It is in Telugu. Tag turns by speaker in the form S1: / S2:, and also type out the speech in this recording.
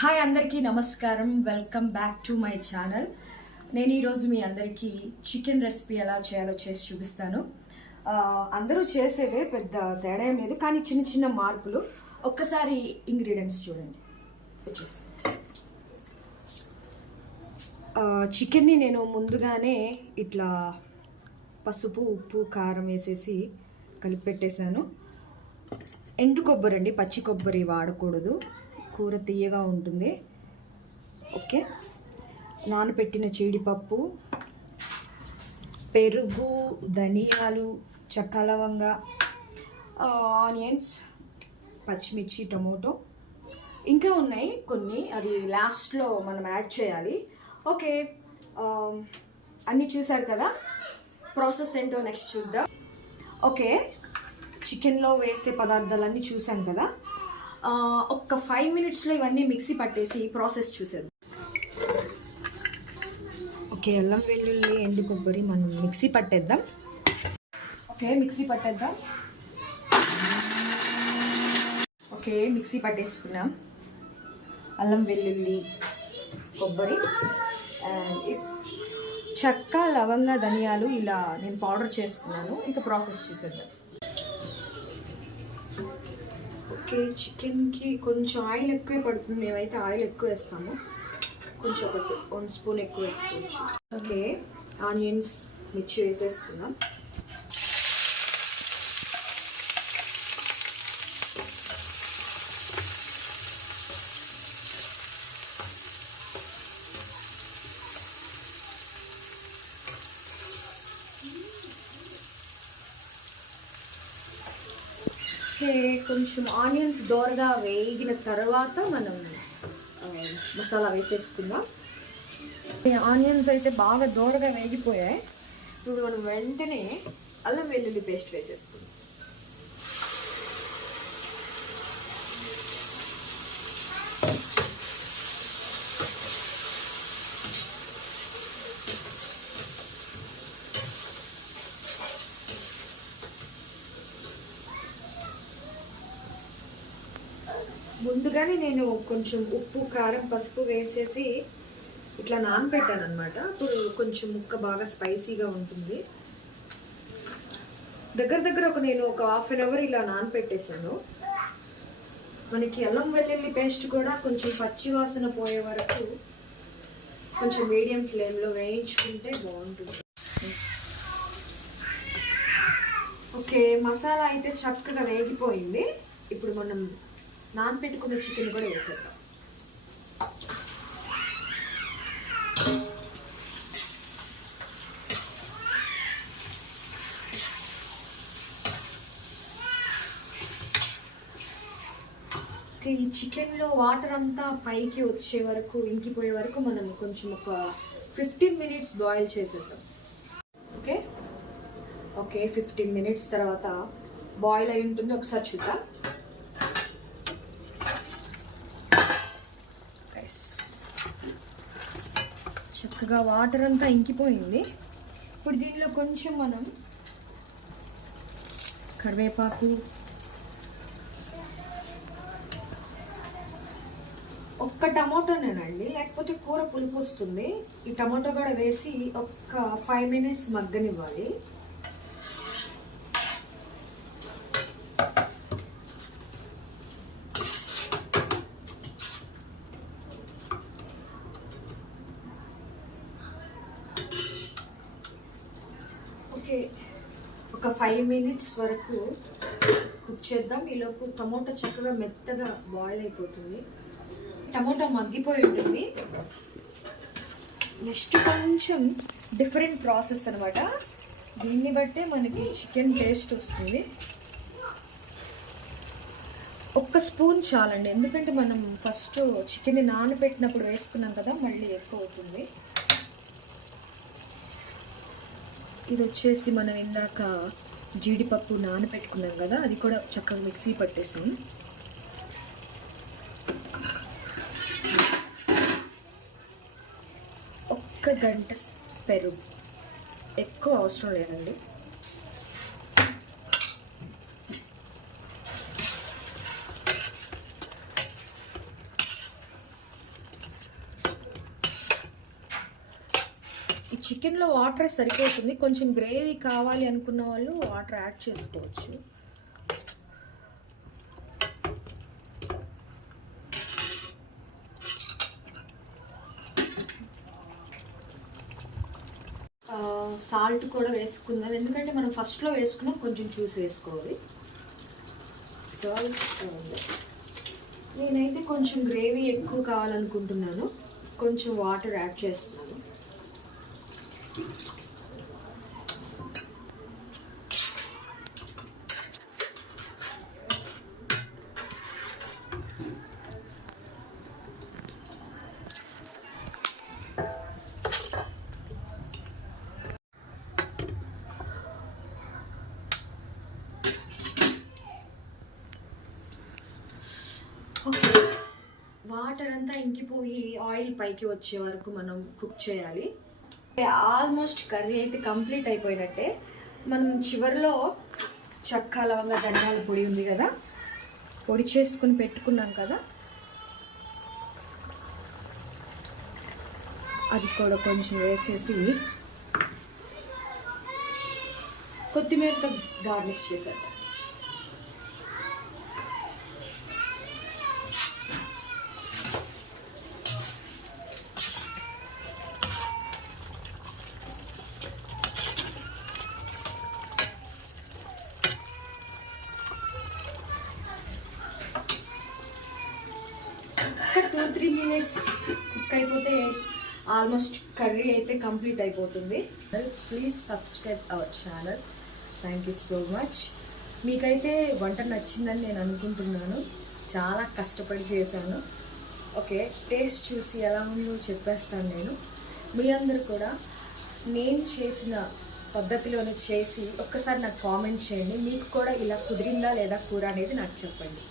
S1: హాయ్ అందరికీ నమస్కారం. Welcome back to my channel నేను ఈరోజు మీ అందరికీ చికెన్ రెసిపీ ఎలా చేయాలో చేసి చూపిస్తాను. అందరూ చేసేదే పెద్ద తేడా ఏం లేదు కానీ చిన్న చిన్న మార్పులు. ఒక్కసారి ఇంగ్రీడియంట్స్ చూడండి. చికెన్ని నేను ముందుగానే ఇట్లా పసుపు ఉప్పు కారం వేసేసి కలిపి పెట్టేశాను ఎండు కొబ్బరి అండి పచ్చి కొబ్బరి వాడకూడదు. కూర తీయగా ఉంటుంది. ఓకే. నానబెట్టిన జీడిపప్పు పెరుగు ధనియాలు చెక్క లవంగ ఆనియన్స్ పచ్చిమిర్చి టమోటో ఇంకా ఉన్నాయి కొన్ని. అది లాస్ట్లో మనం యాడ్ చేయాలి. ఓకే. అన్నీ చూసారు కదా? ప్రాసెస్ ఏంటో నెక్స్ట్ చూద్దాం. ఓకే. చికెన్లో వేసే పదార్థాలన్నీ చూసాం కదా? ఒక్క ఫైవ్ మినిట్స్లో ఇవన్నీ మిక్సీ పట్టేసి ప్రాసెస్ చూసేద్దాం. ఓకే అల్లం వెల్లుల్లి ఎండు కొబ్బరి మనం మిక్సీ పట్టేద్దాం. ఓకే మిక్సీ పట్టేద్దాం. ఓకే మిక్సీ పట్టేసుకున్నాం. అల్లం వెల్లుల్లి కొబ్బరి అండ్ చెక్క లవంగ ధనియాలు ఇలా నేను పౌడర్ చేసుకున్నాను. ఇంకా ప్రాసెస్ చేసేద్దాం. ఓకే చికెన్కి కొంచెం ఆయిల్ ఎక్కువే పడుతుంది. మేమైతే ఆయిల్ ఎక్కువ వేస్తాము. కొంచెం ఒక వన్ స్పూన్ ఎక్కువ వేసుకోవచ్చు. ఓకే ఆనియన్స్ మిర్చి వేసేసుకున్నాం కొంచెం ఆనియన్స్ దోరగా వేగిన తర్వాత మనం మసాలా వేసేసుకుందాం. ఆనియన్స్ అయితే బాగా దోరగా వేగిపోయాయి. ఇప్పుడు మనం వెంటనే అల్లం వెల్లుల్లి పేస్ట్ వేసేసుకుందాం. ముందుగానే నేను కొంచెం ఉప్పు కారం పసుపు వేసేసి ఇట్లా నానబెట్టాను అనమాట ఇప్పుడు కొంచెం ముక్క బాగా స్పైసీగా ఉంటుంది. దగ్గర దగ్గర ఒక నేను ఒక హాఫ్ అన్ అవర్ ఇలా నానబెట్టేశాను మనకి అల్లం వెల్లుల్లి పేస్ట్ కూడా కొంచెం పచ్చి వాసన పోయే వరకు కొంచెం మీడియం ఫ్లేమ్లో వేయించుకుంటే బాగుంటుంది. ఓకే మసాలా అయితే చక్కగా వేగిపోయింది. ఇప్పుడు మనం నానబెట్టుకున్న చికెన్ కూడా వేసేద్దాం. ఓకే ఈ చికెన్లో వాటర్ అంతా పైకి వచ్చే వరకు ఇంకిపోయే వరకు మనం కొంచెం ఒక ఫిఫ్టీన్ మినిట్స్ బాయిల్ చేసేద్దాం. ఓకే? ఓకే ఫిఫ్టీన్ మినిట్స్ తర్వాత బాయిల్ అయి ఉంటుంది. ఒకసారి చూద్దాం. చక్కగా వాటర్ అంతా ఇంకిపోయింది. ఇప్పుడు దీనిలో కొంచెం మనం కరివేపాకు ఒక్క టమాటోనేనండి లేకపోతే కూర పులుపు వస్తుంది. ఈ టమాటో కూడా వేసి ఒక్క ఫైవ్ మినిట్స్ మగ్గనివ్వాలి. ఓకే. ఒక ఫైవ్ మినిట్స్ వరకు కుక్ చేద్దాం. ఈలోపు టమోటా చక్కగా మెత్తగా బాయిల్ అయిపోతుంది. టమోటా మగ్గిపోయి ఉంటుంది. నెక్స్ట్ కొంచెం డిఫరెంట్ ప్రాసెస్ అనమాట దీన్ని బట్టే మనకి చికెన్ టేస్ట్ వస్తుంది. ఒక్క స్పూన్ చాలండి. ఎందుకంటే మనం ఫస్ట్ చికెన్ని నానబెట్టినప్పుడు వేసుకున్నాం కదా మళ్ళీ ఎక్కువ అవుతుంది. ఇది వచ్చేసి మనం ఇందాక జీడిపప్పు నానబెట్టుకున్నాం కదా అది కూడా చక్కగా మిక్సీ పట్టేసాం. ఒక్క గంట పెరుగు ఎక్కువ అవసరం లేదండి. చికెన్లో వాటర్ సరిపోతుంది. కొంచెం గ్రేవీ కావాలి అనుకున్న వాళ్ళు వాటర్ యాడ్ చేసుకోవచ్చు. సాల్ట్ కూడా వేసుకుందాం. ఎందుకంటే మనం ఫస్ట్లో వేసుకున్నాం కొంచెం చూసి వేసుకోవాలి. సాల్ట్ నేనైతే కొంచెం గ్రేవీ ఎక్కువ కావాలనుకుంటున్నాను. కొంచెం వాటర్ యాడ్ చేస్తున్నాను. వాటర్ అంతా ఇంకిపోయి ఆయిల్ పైకి వచ్చే వరకు మనం కుక్ చేయాలి. ఆల్మోస్ట్ కర్రీ అయితే కంప్లీట్ అయిపోయినట్టే. మనం చివరిలో చక్క లవంగ ధనియాల పొడి ఉంది కదా? పొడి చేసుకుని పెట్టుకున్నాం కదా? అది కూడా కొంచెం వేసేసి కొత్తిమీరతో గార్నిష్ చేశారు ఒక టూ త్రీ మినిట్స్ కుక్ అయిపోతే ఆల్మోస్ట్ కర్రీ అయితే కంప్లీట్ అయిపోతుంది. Please subscribe our channel thank you so much మీకైతే వంట నచ్చిందని నేను అనుకుంటున్నాను. చాలా కష్టపడి చేశాను. ఓకే టేస్ట్ చూసి ఎలా ఉందో చెప్పేస్తాను నేను. మీ అందరు కూడా నేను చేసిన పద్ధతిలోనే చేసి ఒక్కసారి నాకు కామెంట్ చేయండి. మీకు కూడా ఇలా కుదిరిందా లేదా కూర అనేది నాకు చెప్పండి.